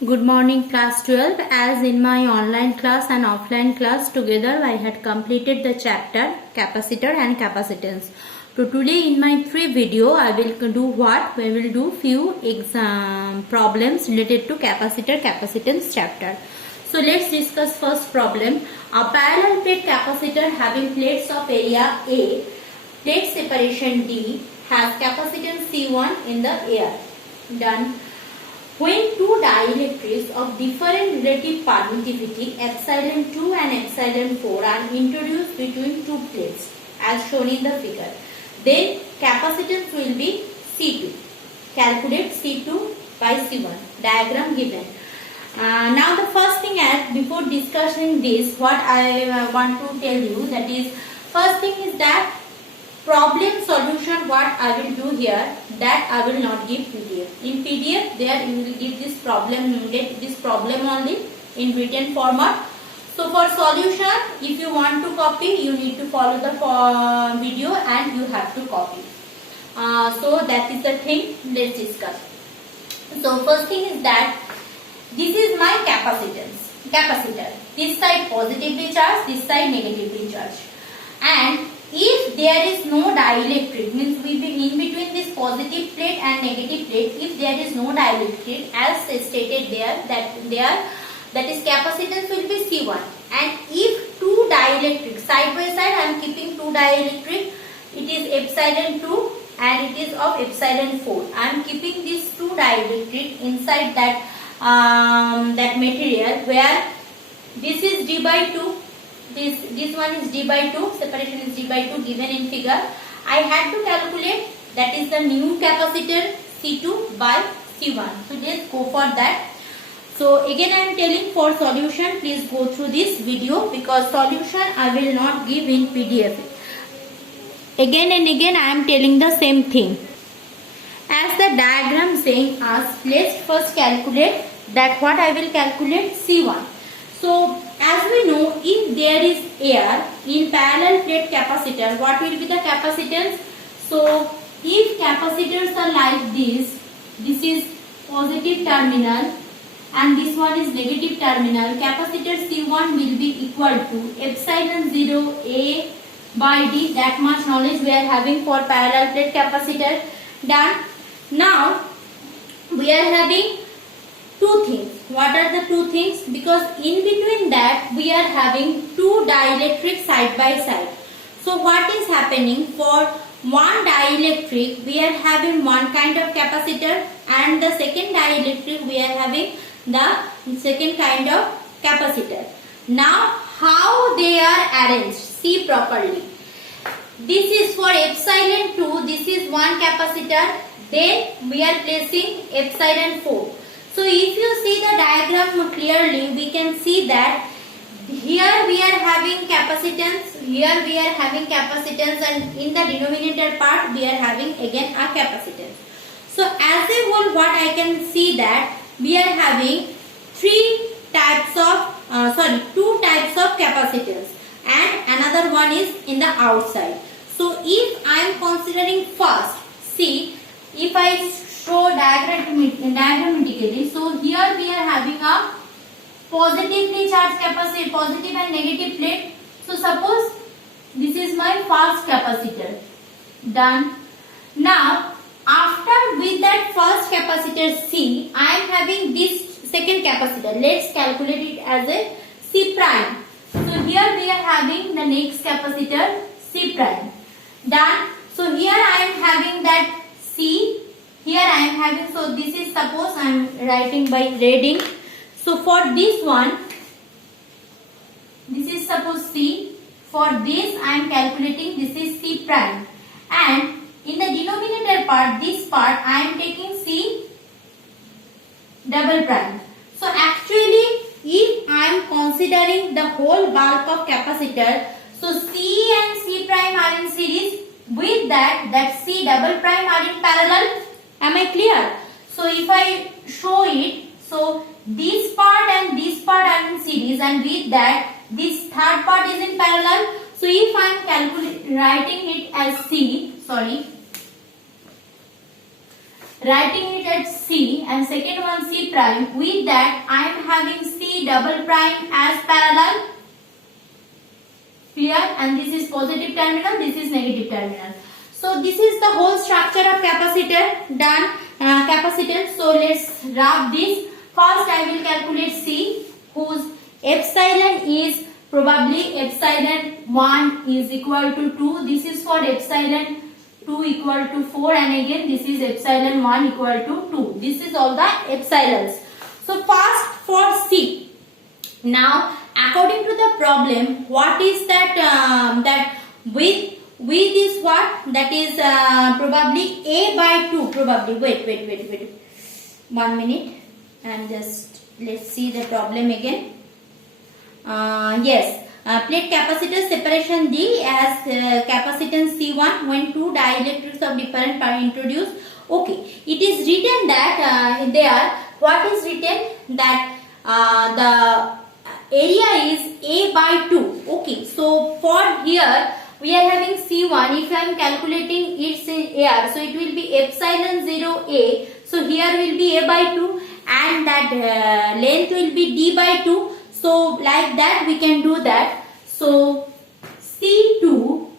Good morning class 12. As in my online class and offline class together I had completed the chapter capacitor and capacitance. So today in my free video I will do what? We will do few exam problems related to capacitor capacitance chapter. So let's discuss first problem. A parallel plate capacitor having plates of area A, plate separation D, has capacitance C1 in the air. Done. When two dielectrics of different relative permittivity epsilon 2 and epsilon 4 are introduced between two plates as shown in the figure, then capacitance will be C2. Calculate C2 by C1. Diagram given. Now the first thing, as before discussing this, what I want to tell you, that is, first thing is that problem solution what I will do here, that I will not give PDF. In PDF there you will give this problem, you get this problem only in written format. So for solution, if you want to copy, you need to follow the video and you have to copy. So that is the thing, let's discuss. So first thing is that this is my capacitor. This side positively charged, this side negatively charged. And if there is no dielectric, means we be in between this positive plate and negative plate, if there is no dielectric, as stated there, that is capacitance will be C1. And if two dielectric side by side, I am keeping two dielectric, it is epsilon 2 and it is of epsilon 4. I am keeping these two dielectric inside that that material, where this is D by 2. This one is D by 2, separation is D by 2 given in figure. I had to calculate, that is the new capacitor C2 by C1. So let's go for that. So again I am telling, for solution please go through this video, because solution I will not give in PDF. Again and again I am telling the same thing. As the diagram saying us, let's first calculate that what I will calculate C1. So as we know, if there is air in parallel plate capacitor, what will be the capacitance? So if capacitors are like this is positive terminal and this one is negative terminal, capacitor C1 will be equal to epsilon 0 A by D. That much knowledge we are having for parallel plate capacitor. Done. Now we are having two things. What are the two things? Because in between that we are having two dielectric side by side. So what is happening? For one dielectric we are having one kind of capacitor, and the second dielectric we are having the second kind of capacitor. Now how they are arranged? See properly. This is for epsilon 2, this is one capacitor, then we are placing epsilon 4. So if you see the diagram clearly, we can see that here we are having capacitance, here we are having capacitance, and in the denominator part we are having again a capacitance. So as a whole, what I can see that we are having two types of capacitance, and another one is in the outside. So if I am considering first, see, if I show diagrammatically, so here we are having a positively charged capacitor, positive and negative plate. So suppose this is my first capacitor. Done. Now after with that first capacitor C, I am having this second capacitor. Let's calculate it as a C prime. So here we are having the next capacitor C prime. Done. So here I am having that C. Here I am having, so this is, suppose I am writing by reading. So for this one, this is suppose C. For this I am calculating, this is C prime. And in the denominator part, this part I am taking C double prime. So actually if I am considering the whole bulk of capacitor, so C and C prime are in series, with that C double prime are in parallel. Am I clear? So if I show it, so this part and this part are in series, and with that this third part is in parallel. So if I am writing it as C, writing it at C and second one C prime. With that I am having C double prime as parallel. Clear? And this is positive terminal, this is negative terminal. So this is the whole structure of capacitor done. Capacitance. So let's rub this. First I will calculate C, whose epsilon is probably epsilon 1 is equal to 2. This is for epsilon 2 equal to 4, and again this is epsilon 1 equal to 2. This is all the epsilons. So first for C. Now according to the problem, what is that that with is what? That is probably A by 2. Probably wait 1 minute and just let's see the problem again. Yes, plate capacitor separation D as capacitance C1 when two dielectrics of different are introduced. Okay, it is written that there, what is written that the area is A by 2. Okay, so for here we are having C1. If I am calculating its AR, so it will be epsilon 0 A. So here will be A by 2 and that length will be D by 2. So like that we can do that. So C2 will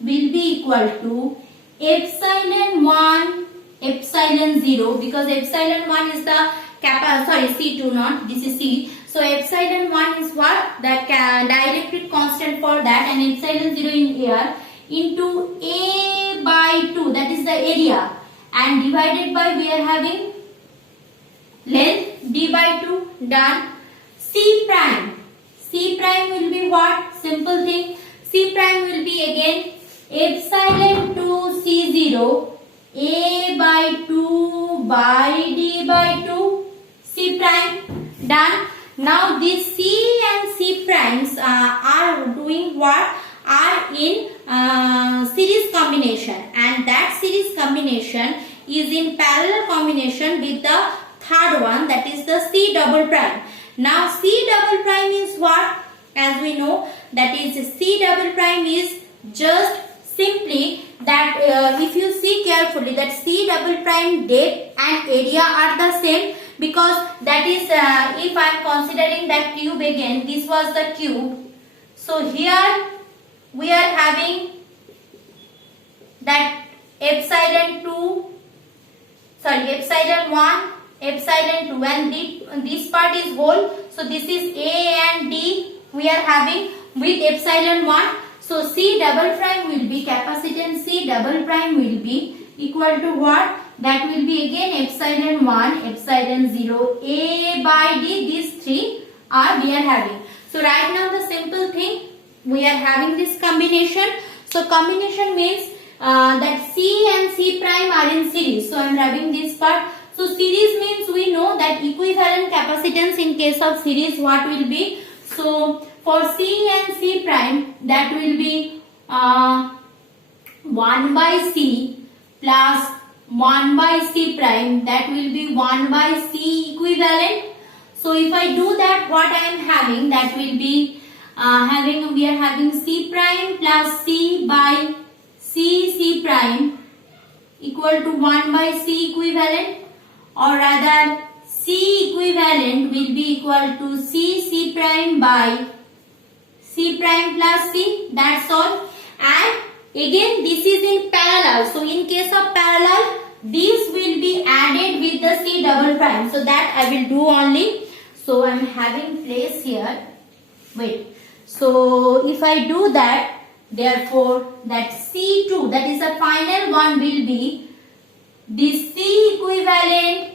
be equal to epsilon 1 epsilon 0, because epsilon 1 is the C2 not, this is C. So epsilon 1 is what? That dielectric constant for that, and epsilon 0 in air into A by 2, that is the area, and divided by, we are having length D by 2, done. C prime. C prime will be what? Simple thing. C prime will be again epsilon 2 C0 A by 2 by D by 2 C prime, done. Now these C and C primes are doing what? Are in series combination, and that series combination is in parallel combination with the third one, that is the C double prime. Now C double prime is what? As we know, that is C double prime is just simply that if you see carefully, that C double prime depth and area are the same, because that is if I am considering that cube again, this was the cube. So here we are having that epsilon 1 epsilon 2, and this part is whole. So this is A and D we are having with epsilon 1. So C double prime will be, capacitance C double prime will be equal to what? That will be again epsilon 1 epsilon 0 A by D. These three are we are having. So right now the simple thing, we are having this combination. So combination means that C and C prime are in series. So I am having this part. So series means we know that equivalent capacitance in case of series what will be. So for C and C prime, that will be 1 by C plus 1 by C prime, that will be 1 by C equivalent. So if I do that, what I am having, that will be we are having C prime plus C by C prime equal to 1 by C equivalent, or rather C equivalent will be equal to C prime by C prime plus C, that's all. And again this is in parallel, so in case of parallel, this will be added with the C double prime. So that I will do only. So I am having place here. Wait. So if I do that, therefore that C2, that is the final one, will be this C equivalent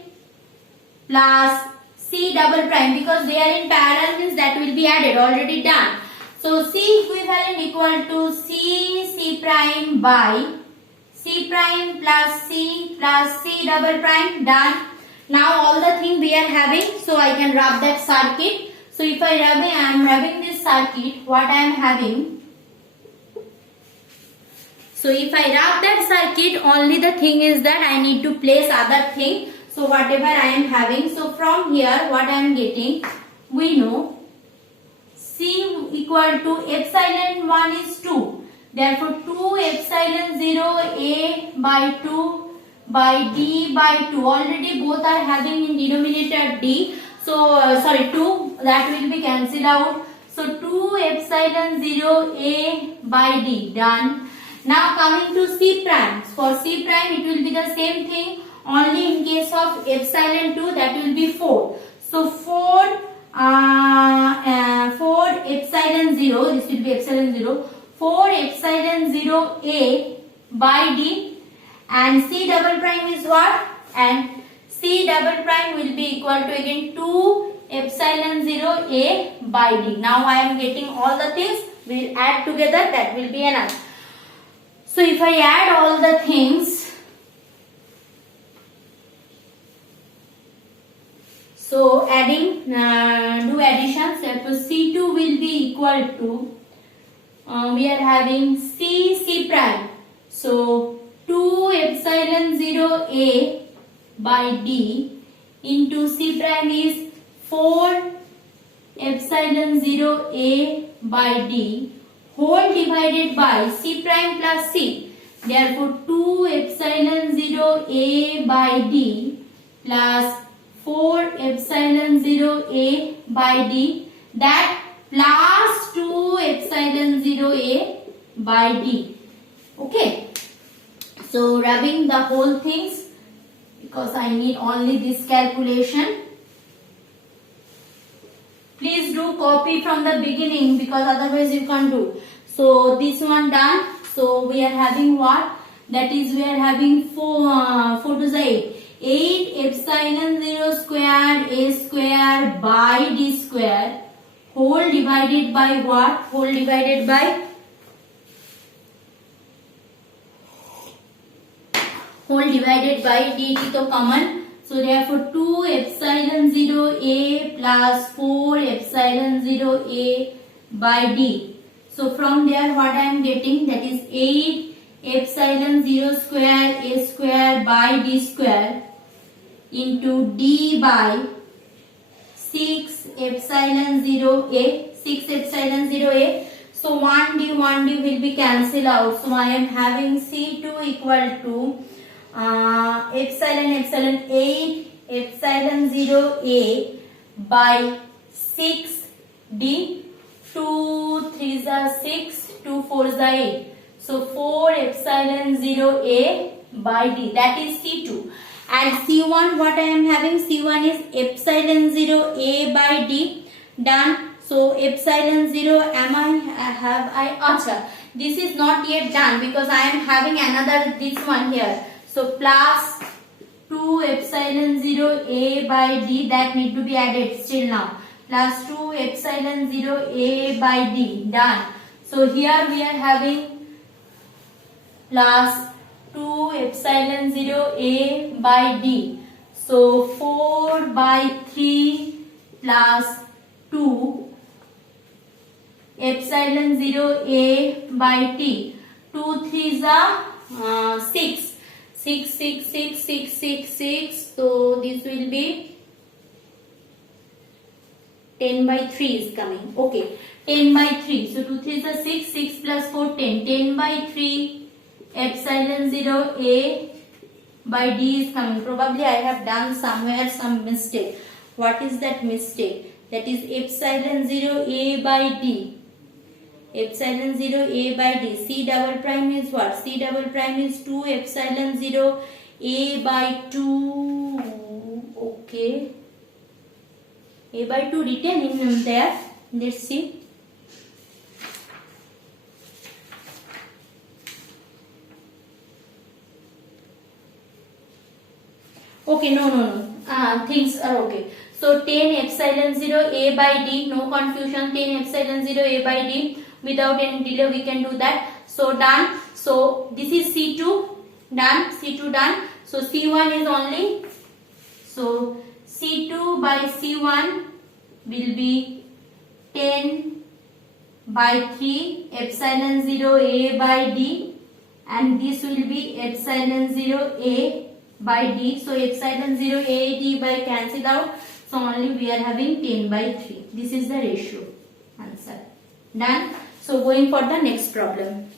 plus C double prime, because they are in parallel means that will be added, already done. So C equivalent equal to C prime by C prime plus C double prime, done. Now all the thing we are having, so I can rub that circuit. So if I am rubbing this circuit, what I am having. So if I rub that circuit, only the thing is that I need to place other thing. So whatever I am having, so from here what I am getting, we know C equal to epsilon 1 is 2. Therefore 2 epsilon 0 A by 2 by d by 2. Already both are having in denominator d. So 2, that will be cancelled out. So 2 epsilon 0 a by d, done. Now coming to c prime. For c prime it will be the same thing, only in case of epsilon 2 that will be 4. So 4 epsilon 0, this will be epsilon 0, 4 epsilon 0 a by d, and c double prime is what? And c double prime will be equal to again 2 epsilon 0 a by d. Now I am getting all the things, we will add together, that will be enough. So if I add all the things, so adding, do additions, therefore C2 will be equal to, we are having C prime. So 2 epsilon 0 a by d into C prime is 4 epsilon 0 a by d whole divided by C prime plus C. Therefore 2 epsilon 0 a by d plus 4 epsilon 0 a by d, that plus 2 epsilon 0 a by d. Okay. So rubbing the whole things, because I need only this calculation. Please do copy from the beginning, because otherwise you can't do. So this one done. So we are having what? That is, we are having 4 to the 8. 8 epsilon 0 square a square by d square whole divided by what? Whole divided by dt to common. So therefore 2 epsilon 0 a plus 4 epsilon 0 a by d. So from there what I am getting, that is 8 epsilon 0 square a square by d square into d by 6 epsilon 0 a, 6 epsilon 0 a. So 1d will be cancelled out. So I am having C2 equal to epsilon 8 epsilon 0 a by 6 d, 2 3s are 6, 2 4s are 8. So 4 epsilon 0 a by d, that is C2. And C1, what I am having, C1 is epsilon 0 a by d, done. So epsilon 0, acha, this is not yet done because I am having another, this one here. So plus 2 epsilon 0 a by d, that need to be added still now, plus 2 epsilon 0 a by d, done. So here we are having plus 2 epsilon 0 a by d. So 4 by 3 plus 2 epsilon 0 a by t. 2 3s are 6. 6, 6, 6, 6, 6, 6. So this will be 10 by 3 is coming. Okay, 10 by 3. So 2 3s are 6, 6 plus 4, 10. 10 by 3 epsilon 0 a by d is coming. Probably I have done somewhere some mistake. What is that mistake? That is epsilon 0 a by d. Epsilon 0 a by d. C double prime is what? C double prime is 2 epsilon 0 a by 2. Okay. A by 2 written in there. Let's see. Okay, no. Things are okay. So 10 epsilon 0 a by d. No confusion. 10 epsilon 0 a by d. Without any delay we can do that. So done. So this is C2 done. C2 done. So C1 is only. So C2 by C1 will be 10 by 3 epsilon 0 a by d, and this will be epsilon 0 a by d. So epsilon 0 a d by cancelled out. So only we are having 10 by 3. This is the ratio. Answer. Done. So going for the next problem.